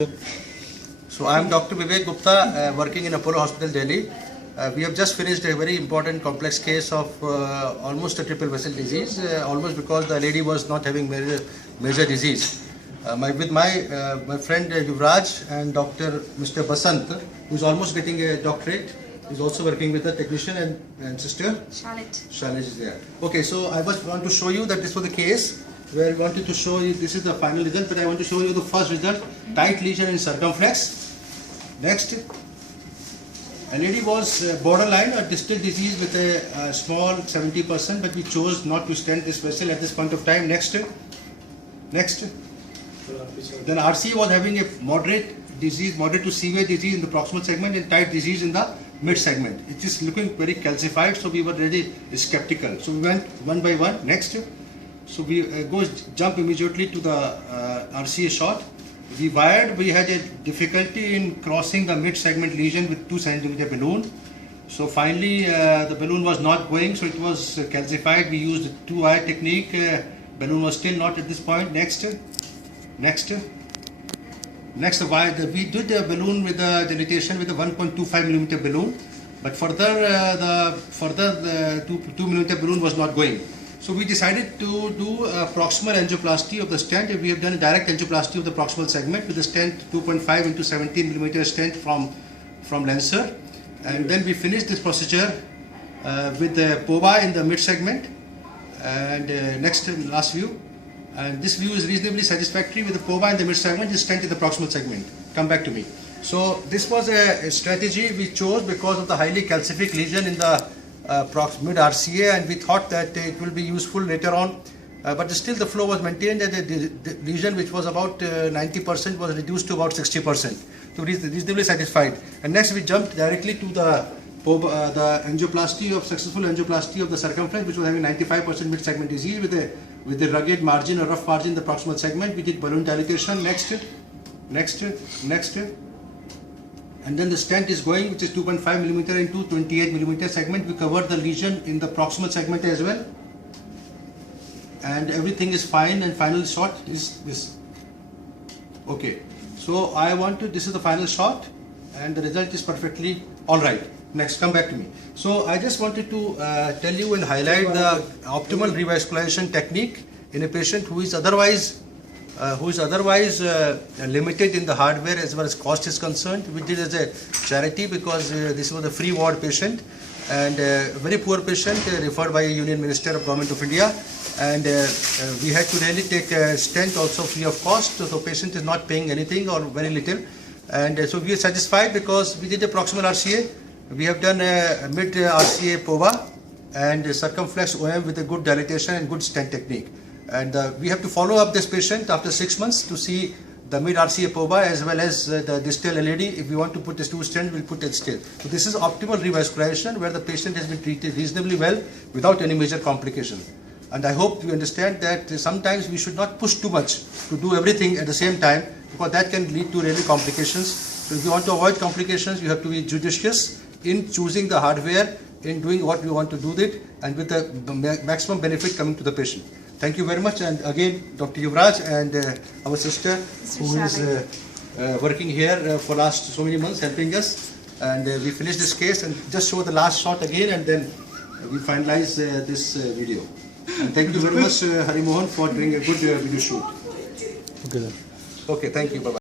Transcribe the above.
So I am Dr. Vivek Gupta, working in Apollo Hospital, Delhi. We have just finished a very important complex case of almost a triple vessel disease, almost because the lady was not having major disease. With my friend Yuvraj and Dr. Mr. Basant, who is almost getting a doctorate, is also working with a technician, and sister Shalit is there. Okay, so I want to show you that this was the case where I wanted to show you, this is the final result, but I want to show you the first result, tight lesion in circumflex. Next, a lady was borderline or distal disease with a small 70%, but we chose not to stent this vessel at this point of time. Next. Then RCA was having a moderate disease, moderate to severe disease in the proximal segment and tight disease in the mid segment. It is looking very calcified, so we were really skeptical. So we went one by one. Next. So we jump immediately to the RCA shot. We wired, we had a difficulty in crossing the mid segment lesion with 2 cm balloon. So finally the balloon was not going, so it was calcified. We used 2-eye technique. Balloon was still not at this point. Next, we did a balloon with a dilatation with a 1.25 mm balloon, but further the 2 mm balloon was not going. So we decided to do a proximal angioplasty of the stent. We have done a direct angioplasty of the proximal segment with the stent 2.5 into 17 mm stent from Lancer, and then we finished this procedure with the POBA in the mid segment. And last view, and this view is reasonably satisfactory with the POBA in the mid segment, the stent in the proximal segment. Come back to me. So this was a strategy we chose because of the highly calcific lesion in the mid RCA, and we thought that it will be useful later on, but still the flow was maintained, and the lesion, which was about 90%, was reduced to about 60%. So reasonably satisfied. And next we jumped directly to the successful angioplasty of the circumference, which was having 95% mid segment disease with a rugged margin or rough margin in the proximal segment. We did balloon dilatation. Next. And then the stent is going, which is 2.5 mm into 28 mm segment. We covered the lesion in the proximal segment as well, and everything is fine. And final shot is this. Okay, so this is the final shot, and the result is perfectly all right. Next, come back to me. So I just wanted to tell you and highlight the optimal revascularization technique in a patient who is otherwise limited in the hardware as far as cost is concerned. We did as a charity because this was a free ward patient, and a very poor patient referred by a Union Minister of Government of India, and we had to really take a stent also free of cost, so patient is not paying anything or very little, and so we are satisfied because we did a proximal RCA. We have done a mid RCA POBA and a circumflex OM with a good dilatation and good stent technique. And we have to follow up this patient after 6 months to see the mid RCA POBA as well as the distal LAD. If we want to put this 2 stents, we'll put it still. So this is optimal revascularization where the patient has been treated reasonably well without any major complication. And I hope you understand that sometimes we should not push too much to do everything at the same time, because that can lead to really complications. So if you want to avoid complications, you have to be judicious in choosing the hardware, in doing what we want to do with it, and with the maximum benefit coming to the patient. Thank you very much, and again Dr. Yuvraj and our sister who is working here for last so many months helping us, and we finished this case, and just show the last shot again, and then we finalize this video. And thank you very much Hari Mohan for doing a good video shoot. Okay, thank you. Bye-bye.